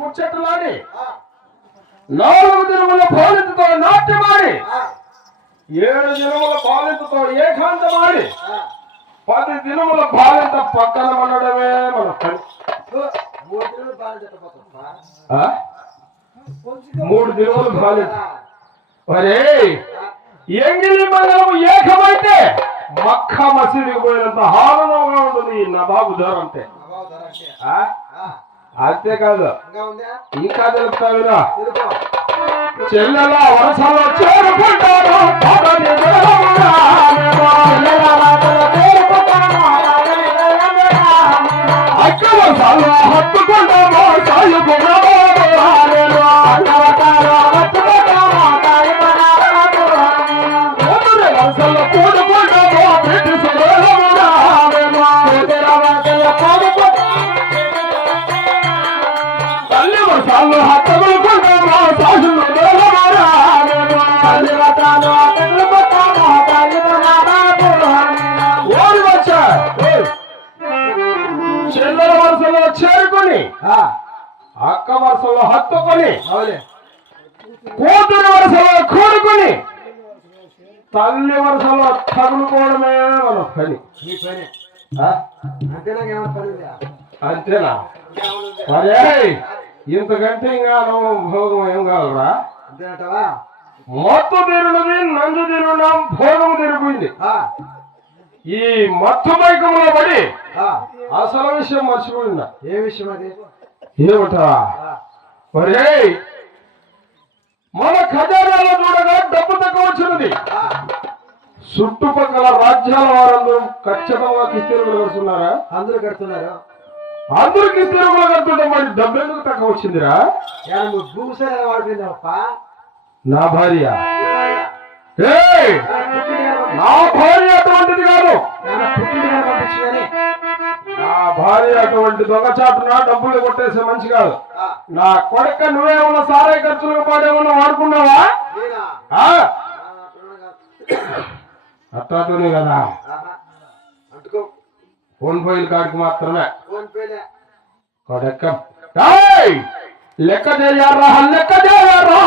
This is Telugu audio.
ముచ్చట్లాడి 4 దినముల బాలికతో నాట్యమాడి 7 దినముల బాలికతో ఏకాంతమాడి 10 దినముల బాలిక పక్కన ఉండడమే మన పని. 3 దినముల బాలిక అరే ఎంగిలి మంగళము ఏకమైతే మక్కా మసీదుకి పోయినంత ఆనందంగా ఉంటుంది నా బాబు ధర అంటే. అంతేకాదు ఇంకా తెలుపుతావిరా చెల్లెల వరసలో చేరుకుంటారు అక్క వరసలో హత్తుకుంటాము వరసల్లో కూడుకుంటాము తల్లి వరసల్లో హత్తుకుంటాము చెల్లెల వరుసలో చేరుకుని అక్క వరుసలో హత్తుకొని కూతురు వరుసలో కూడుకుని తల్లి వరుసలో తగులుకోవడమే మన పని. అంతేనా అరే ఇంతకంటే ఇంకా నువ్వు భోగం ఏం కావాలరా? మత్తు తిరుడిది నంజు తిరుడం భోగం తిరిగిపోయింది. ఈ మత్తు మైకంలో పడి అసలు విషయం మర్చిపోయిందా? ఏ విషయం అది? ఏమిటా ఒరే మన ఖజానాలో చూడగా డబ్బు తక్కువ వచ్చినది. చుట్టుపక్కల రాజ్యాల వారందరూ ఖచ్చితంగా కిస్తీరులు కడుతున్నారా? అందరూ కడుతున్నారు. అందరూ కిస్తీరులు కడుతుంటే మరి డబ్బు ఎందుకు తక్కువ వచ్చిందిరా? నా భార్య నా భార్య అటువంటిది కాదు. నా భార్య అటువంటి దొంగచాటున డబ్బులు కొట్టేసే మంచి కాదు. నా కొడుక నువ్వేమన్నా సారాయి ఖర్చులకు పాడేమన్నా వాడుకున్నావా? అట్లాతోనే కదా ఫోన్ ఫైల్ కాడికి మాత్రమే కొడక లెక్క చేయారా లెక్క చేయారా